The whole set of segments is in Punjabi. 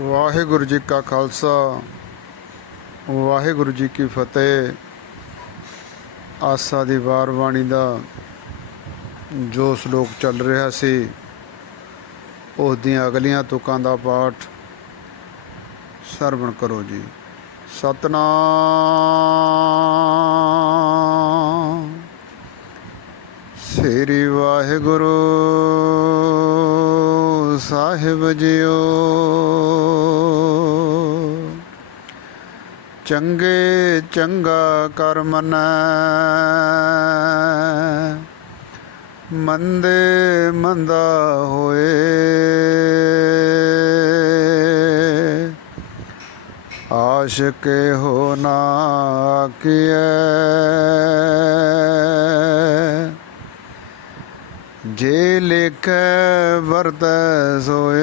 ਵਾਹਿਗੁਰੂ ਜੀ ਕਾ ਖਾਲਸਾ, ਵਾਹਿਗੁਰੂ ਜੀ ਕੀ ਫਤਿਹ। ਆਸਾ ਦੀ ਵਾਰ ਬਾਣੀ ਦਾ ਜੋ ਸ਼ਲੋਕ ਚੱਲ ਰਿਹਾ ਸੀ, ਉਸ ਦੀਆਂ ਅਗਲੀਆਂ ਤੁਕਾਂ ਦਾ ਪਾਠ ਸਰਵਣ ਕਰੋ ਜੀ। ਸਤਨਾਮ। ਸ੍ਰੀ ਵਾਹਿਗੁਰੂ। ਸਾਹਿਬ ਜੀਓ। ਚੰਗੇ ਚੰਗਾ ਕਰ ਮਨੈ ਮੰਦੇ ਮੰਦਾ ਹੋਏ। ਆਸ਼ਕੇ ਹੋ ਨਾ ਕੀਐ ਜੇ ਲਿਖੈ ਵਰਤੈ ਸੋਏ।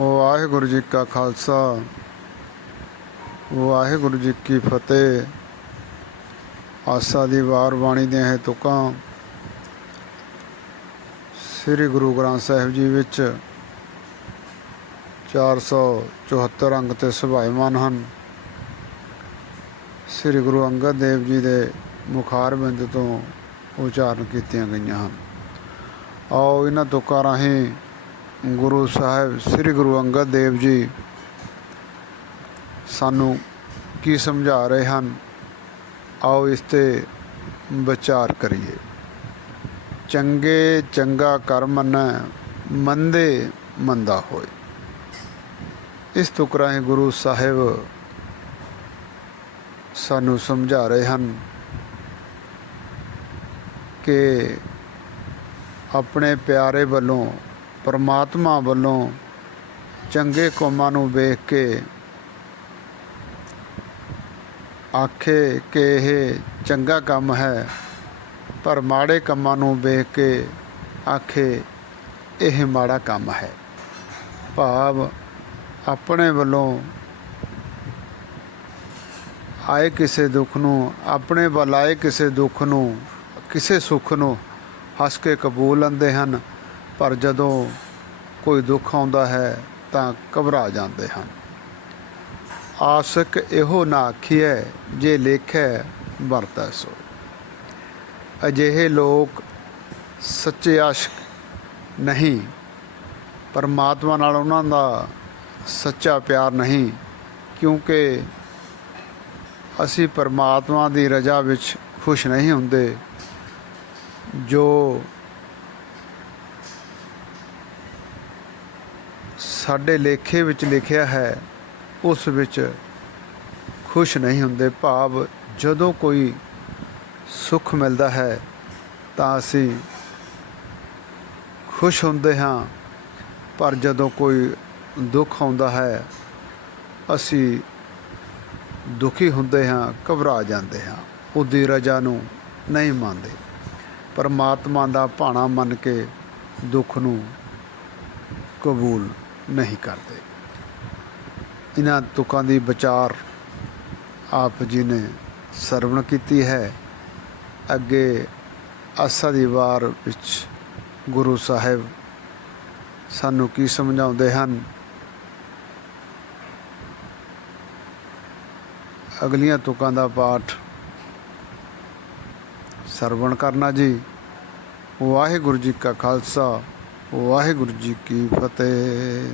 ਵਾਹਿਗੁਰੂ ਜੀ ਕਾ ਖਾਲਸਾ, ਵਾਹਿਗੁਰੂ ਜੀ ਕੀ ਫਤਿਹ। ਆਸਾ ਦੀ ਵਾਰ ਬਾਣੀ ਦੇ ਹੈ ਤੁਕਾਂ, ਸ੍ਰੀ ਗੁਰੂ ਗ੍ਰੰਥ ਸਾਹਿਬ ਜੀ ਵਿੱਚ 474 ਅੰਗ ਤੇ ਸੁਭਾਇਮਾਨ ਹਨ। ਸ੍ਰੀ ਗੁਰੂ ਅੰਗਦ ਦੇਵ ਜੀ ਦੇ ਮੁਖਾਰ ਬਿੰਦ ਤੋਂ ਉਚਾਰਨ ਕੀਤੀਆਂ ਗਈਆਂ ਹਨ। ਆਓ ਇਹਨਾਂ ਤੁਕਾਂ ਰਾਹੀਂ ਗੁਰੂ ਸਾਹਿਬ ਸ੍ਰੀ ਗੁਰੂ ਅੰਗਦ ਦੇਵ ਜੀ ਸਾਨੂੰ ਕੀ ਸਮਝਾ ਰਹੇ ਹਨ, ਆਓ ਇਸ ਤੇ ਵਿਚਾਰ ਕਰੀਏ। ਚੰਗੇ ਚੰਗਾ ਕਰ ਮੰਨੈ ਮੰਦੇ ਮੰਦਾ ਹੋਏ। ਇਸ ਤੁਕ ਰਾਹੀਂ ਗੁਰੂ ਸਾਹਿਬ ਸਾਨੂੰ ਸਮਝਾ ਰਹੇ ਹਨ ਕਿ ਆਪਣੇ ਪਿਆਰੇ ਵੱਲੋਂ, ਪਰਮਾਤਮਾ ਵੱਲੋਂ ਚੰਗੇ ਕੰਮਾਂ ਨੂੰ ਵੇਖ ਕੇ ਆਖੇ ਕਿ ਇਹ ਚੰਗਾ ਕੰਮ ਹੈ, ਪਰ ਮਾੜੇ ਕੰਮਾਂ ਨੂੰ ਵੇਖ ਕੇ ਆਖੇ ਇਹ ਮਾੜਾ ਕੰਮ ਹੈ। ਭਾਵ ਆਪਣੇ ਵੱਲੋਂ ਆਏ ਕਿਸੇ ਦੁੱਖ ਨੂੰ, ਆਪਣੇ ਵੱਲ ਆਏ ਕਿਸੇ ਦੁੱਖ ਨੂੰ, ਕਿਸੇ ਸੁੱਖ ਨੂੰ ਹੱਸ ਕੇ ਕਬੂਲ ਲੈਂਦੇ ਹਨ, ਪਰ ਜਦੋਂ ਕੋਈ ਦੁੱਖ ਆਉਂਦਾ ਹੈ ਤਾਂ ਘਬਰਾ ਜਾਂਦੇ ਹਨ। ਆਸਕ ਇਹੋ ਨਾ ਆਖੀਐ, ਜੇ ਲੇਖੈ ਵਰਤੈ ਸੋ। ਅਜਿਹੇ ਲੋਕ ਸੱਚੇ ਆਸ਼ਕ ਨਹੀਂ, ਪਰਮਾਤਮਾ ਨਾਲ ਉਹਨਾਂ ਦਾ ਸੱਚਾ ਪਿਆਰ ਨਹੀਂ, ਕਿਉਂਕਿ ਅਸੀਂ ਪਰਮਾਤਮਾ ਦੀ ਰਜ਼ਾ ਵਿੱਚ ਖੁਸ਼ ਨਹੀਂ ਹੁੰਦੇ। ਜੋ ਸਾਡੇ ਲੇਖੇ ਵਿੱਚ ਲਿਖਿਆ ਹੈ, ਉਸ ਵਿੱਚ ਖੁਸ਼ ਨਹੀਂ ਹੁੰਦੇ। ਭਾਵ ਜਦੋਂ ਕੋਈ ਸੁੱਖ ਮਿਲਦਾ ਹੈ, ਤਾਂ ਅਸੀਂ ਖੁਸ਼ ਹੁੰਦੇ ਹਾਂ। ਪਰ ਜਦੋਂ ਕੋਈ ਦੁੱਖ ਆਉਂਦਾ ਹੈ, ਅਸੀਂ ਦੁਖੀ ਹੁੰਦੇ ਹਾਂ, ਘਬਰਾ ਜਾਂਦੇ ਹਾਂ। ਉਹਦੀ ਰਜਾ ਨੂੰ ਨਹੀਂ ਮੰਨਦੇ। ਪਰਮਾਤਮਾ ਦਾ ਭਾਣਾ ਮੰਨ ਕੇ ਦੁੱਖ ਨੂੰ ਕਬੂਲ ਨਹੀਂ ਕਰਦੇ। ਇਹਨਾਂ ਤੁਕਾਂ ਦੀ ਵਿਚਾਰ ਆਪ ਜੀ ਨੇ ਸਰਵਣ ਕੀਤੀ ਹੈ। ਅੱਗੇ ਆਸਾ ਦੀ ਵਾਰ ਵਿੱਚ ਗੁਰੂ ਸਾਹਿਬ ਸਾਨੂੰ ਕੀ ਸਮਝਾਉਂਦੇ ਹਨ? ਅਗਲੀਆਂ ਤੁਕਾਂ ਦਾ ਪਾਠ ਸਰਵਣ ਕਰਨਾ ਜੀ। ਵਾਹਿਗੁਰੂ ਜੀ ਕਾ ਖਾਲਸਾ, ਵਾਹਿਗੁਰੂ ਜੀ ਕੀ ਫਤਿਹ।